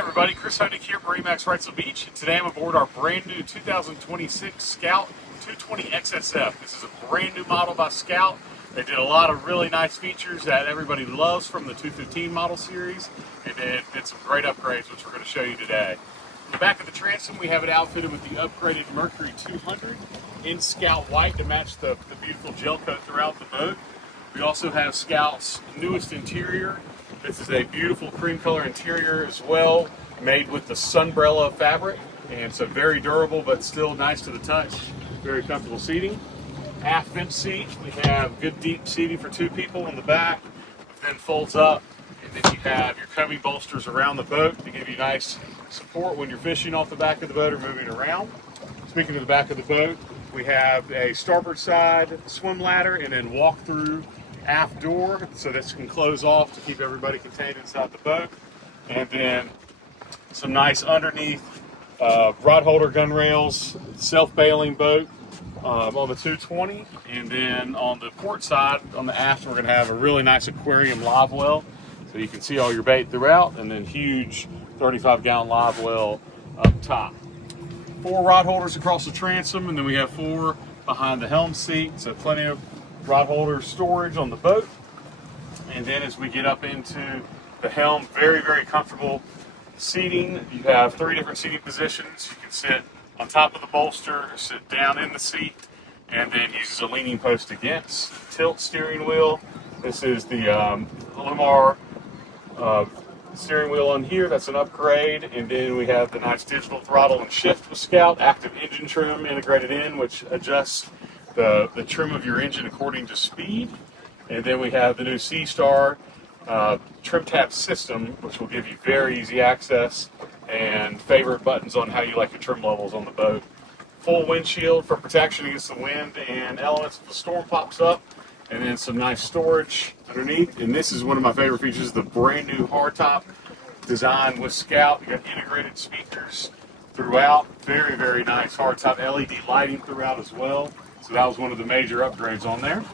everybody, Chris Honig here at MarineMax Wrightsville Beach. And today I'm aboard our brand new 2026 Scout 220 XSF. This is a brand new model by Scout. They did a lot of really nice features that everybody loves from the 215 model series, and they did some great upgrades, which we're going to show you today. In the back of the transom, we have it outfitted with the upgraded Mercury 200 in Scout White to match the beautiful gel coat throughout the boat. We also have Scout's newest interior. This is a beautiful cream color interior as well, made with the Sunbrella fabric, and so very durable but still nice to the touch. Very comfortable seating. Aft bench seat, we have good deep seating for two people in the back, which then folds up, and then you have your cubby bolsters around the boat to give you nice support when you're fishing off the back of the boat or moving around. Speaking of the back of the boat, we have a starboard side swim ladder and then walk through aft door, so this can close off to keep everybody contained inside the boat. And then some nice underneath rod holder gun rails, self-bailing boat on the 220. And then on the port side, on the aft, we're going to have a really nice aquarium live well, so you can see all your bait throughout, and then huge 35-gallon live well up top. 4 rod holders across the transom, and then we have 4 behind the helm seat, so plenty of rod holder storage on the boat. And then as we get up into the helm, very, very comfortable seating. You have 3 different seating positions. You can sit on top of the bolster, sit down in the seat, and then uses a leaning post against. Tilt steering wheel. This is the Lumar steering wheel on here. That's an upgrade. And then we have the nice digital throttle and shift with Scout, active engine trim integrated in, which adjusts the trim of your engine according to speed. And then we have the new C-Star trim tab system, which will give you very easy access and favorite buttons on how you like your trim levels on the boat. Full windshield for protection against the wind and elements if the storm pops up. And then some nice storage underneath. And this is one of my favorite features, the brand new hardtop design with Scout. You got integrated speakers throughout. Very, very nice hardtop LED lighting throughout as well. So that was one of the major upgrades on there.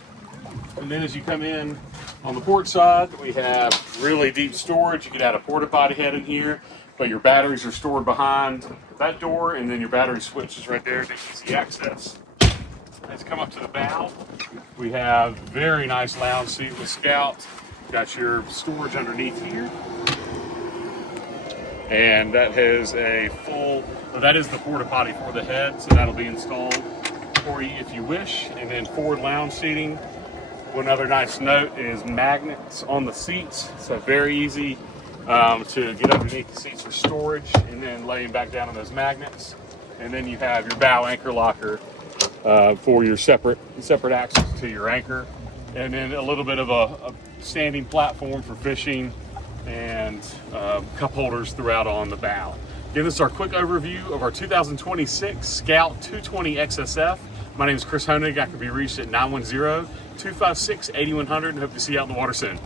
And then as you come in on the port side, we have really deep storage. You can add a porta potty head in here, but your batteries are stored behind that door, and then your battery switch is right there to easy access. Let's come up to the bow. We have very nice lounge seat with Scout. Got your storage underneath here. And that has a full, well, that is the porta potty for the head, so that'll be installed for you if you wish. And then forward lounge seating. One other nice note is magnets on the seats, so very easy to get underneath the seats for storage, and then laying back down on those magnets. And then you have your bow anchor locker for your separate access to your anchor, and then a little bit of a standing platform for fishing, and cup holders throughout on the bow. Again, this is our quick overview of our 2026 Scout 220 XSF. My name is Chris Honig. I can be reached at 910-256-8100 and hope to see you out in the water soon.